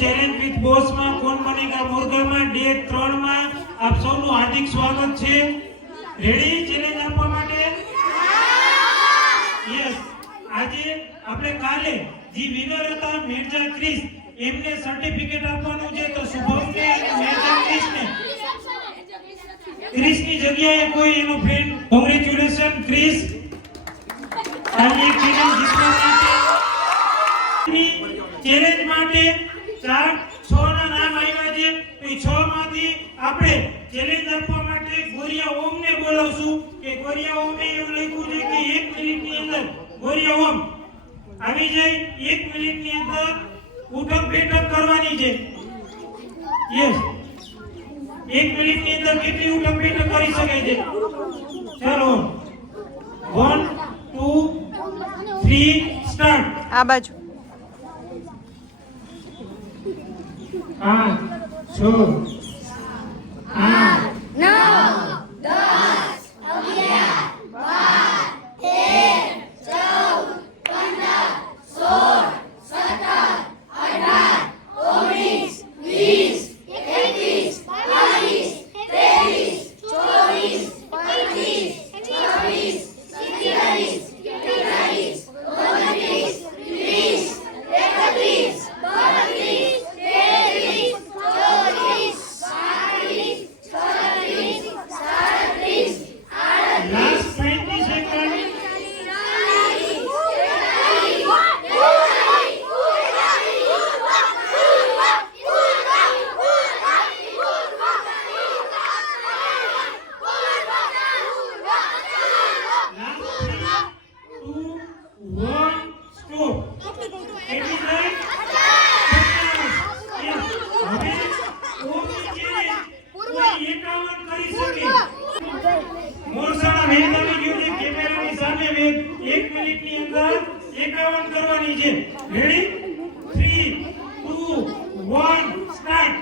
Challenge with boss માં કોણ Banega મુર્ગામાં day 3 માં આપ સૌનું હાર્દિક સ્વાગત છે. રેડી ચેલેન્જ આપવા માટે? યસ. આજે આપણે કાલે જે વિનર હતા મેરજા ક્રિસ એમને સર્ટિફિકેટ આપવાનું છે. તો શુભમને અને મેરજા ક્રિસને ક્રિસની જગ્યાએ કોઈ એનો ફ્રેન્ડ કોંગ્રેચ્યુલેશન ક્રિસ. આજે ચેલેન્જ જીતવા માટે ચેલેન્જ માટે 6 ના નામ આવ્યા છે. તો એ 6 માંથી આપણે ચેલેન્જ આપવા માટે ગોરિયા ઓમ ને બોલાવશું કે ગોરિયા ઓમે એવું લખ્યું છે કે 1 મિનિટની અંદર ગોરિયા ઓમ આવી જાય. 1 મિનિટની અંદર ઉઠક બેઠક કરવાની છે. યસ. 1 મિનિટની અંદર કેટલી ઉઠક બેઠક કરી શકે છે? ચાલો 1 2 3 સ્ટાર્ટ. આ બાજુ 8 6 8 9 10 11 કરવાની છે. Ready 3 2 1 start.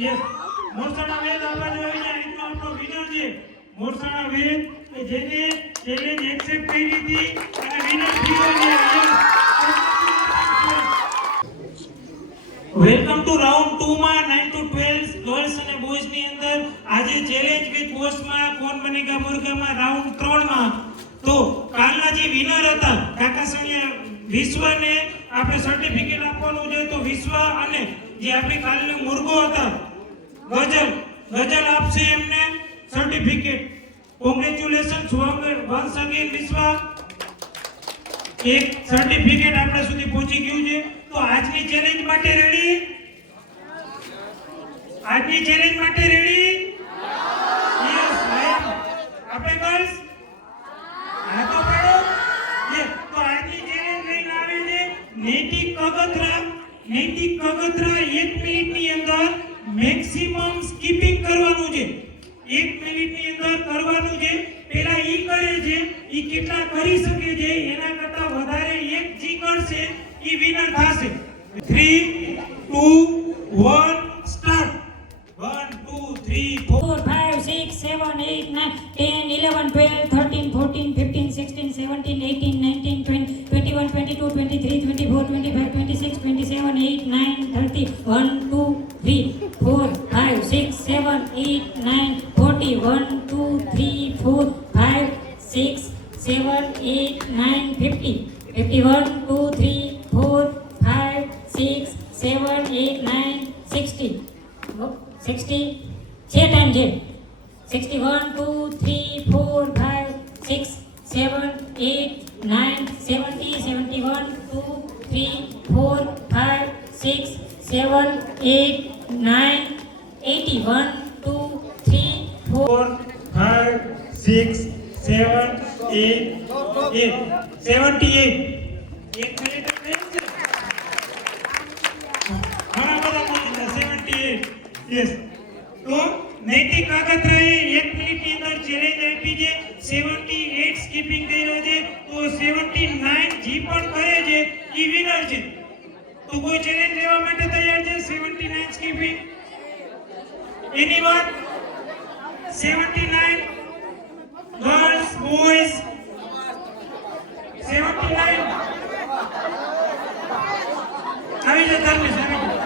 યસ. મોરસાણા વેદ આપવા જો અહીંયા આજનો આપણો વિનર છે મોરસાણા વેદ કે જેને ચેલેન્જ એક્સેપ્ટ કરી હતી અને વિનર થયો છે. વેલકમ ટુ રાઉન્ડ 2 માં 9 to 12 ગર્લ્સ અને બોયઝ ની અંદર આજે ચેલેન્જ વિથ બોસ માં કોણ બનેગા મુર્ગામાં રાઉન્ડ 3 માં. તો કાલના જે વિનર હતા કાકાસણિયા વિશ્વને આપણે સર્ટિફિકેટ આપવાનું છે. તો વિશ્વ અને જે આપણી કાલનો મુર્ગો હતા ગજલ આપશે એમને સર્ટિફિકેટ. કોંગ્રેચ્યુલેશન વન્સ અગેન વિશ્વ. એક સર્ટિફિકેટ આપણા સુધી પહોંચી ગયું છે. તો આજની ચેલેન્જ માટે રેડી? આજની ચેલેન્જ માટે રેડી? યસ. આપણે ગર્લ્સ હા તો પાડો. તો આજની ચેલેન્જ લઈને આવે છે નૈતિક કગથરા. નૈતિક કગથરા 1 મિનિટની અંદર મેક્સિમમ સ્કીપિંગ કરવાનું છે. 1 મિનિટની અંદર કરવાનું છે. પહેલા ઈ કરે છે ઈ કેટલા કરી શકે છે એના કરતા વધારે એક જી કરશે ઈ વિનર થશે. 3 2 1 સ્ટાર્ટ. 1 2 3 4 5 6 7 8 9 10 11 12 13 14 15 16 17 18 19 20 21 22 23 24 25 26 27 8 9 30 1 2 3 4 5 6 7 8 9 40 1 2 3 4 5 6 7, 8, 9, 50. 51, 2, 3, 4, 5, 6, 7, 8, 9, 60. 60. Say time, Jay. 61, 2, 3, 4, 5, 6, 7, 8, 9, 70, 71, 2, 3, 4, 5, 6, 7, 8, 9, 81, 2, 3, 4. 4, 5, 6, 7, 8, 78. એક મિનિટ જ થઈ છે. ઘણા બધા બોલ્યા 78. યસ. તો નૈતિક કાગતરાએ 1 મિનિટની અંદર ચેલેન્જ આપી છે. 78 સ્કીપિંગ કર્યો છે. તો 79 જી પણ કરે છે ઈ વિનર છે. તો કોઈ ચેલેન્જ લેવા માટે તૈયાર છે? 79 સ્કીપિંગ. એનીવન? 79 girls, boys. 79. આવી જાય ધર્મેશ, આવી જાય.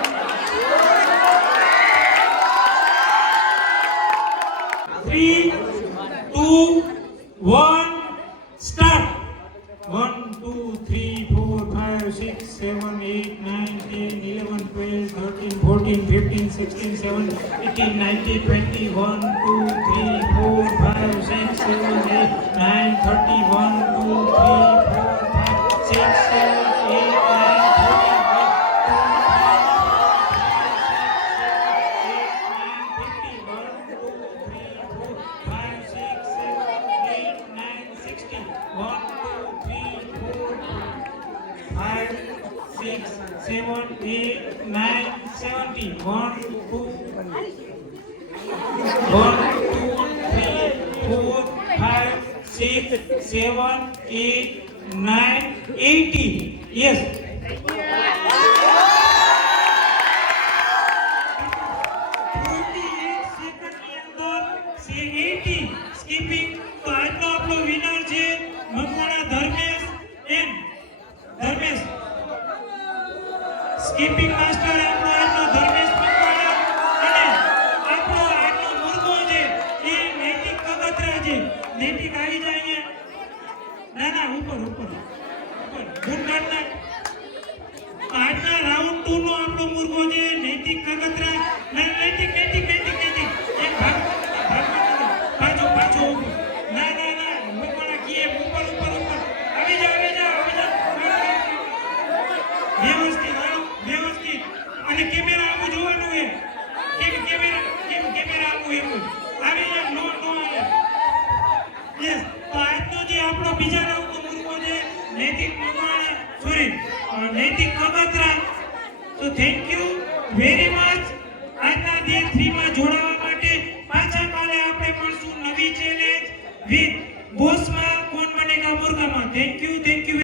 3, 2, 1, start. 1, 2, 3, 4, 5, 6, 7, 8, 9, 10, 11, 12, 13, 14, 15, 16, 17, 18, 19, 20, 1, 2, 3, 4, 5, 6, 7, 8, 9, 30, 1, 2, 3, 4, 5, 6, 7, 8, 9, 80. Yes. 48 સેકન્ડની અંદર 80 સ્કીપિંગ. તો આજનો આપણો વિનર છે મકવાણા ધર્મેશ. ધર્મેશ સ્કીપિંગ માસ્ટર આપણો આજનો ધર્મેશ મકવાણા. અને આપણો આજનો મુર્ગો છે એ નૈતિક કગતરા છે. નૈતિક આવી જાય અહીંયા. ના ઉપર ગુણગાનના આજના રાઉન્ડ 2 નો આપણો મુર્ગો છે નૈતિક કગતરા. નૈતિક એક ભાગ પાછો ના મકવાણા કીએ ઉપર આવી જા વ્યવસ્થિત અને કેમેરા આવું જોવાનું હે. કેમેરા આવું એવું આવી જા. નો આવે. યસ. તો આજનો જે આપણો બીજા રાઉન્ડનો મુર્ગો છે નૈતિક મકવાણા, સોરી નૈતિક કગતરા. તો થેન્ક યુ વેરી મચ આજના ડે 3 માં જોડાવા માટે. પાછા કાલે આપણે મળશું નવી ચેલેન્જ વિથ બોસમાં કોણ બનેગા મુર્ગામાં. Thank you.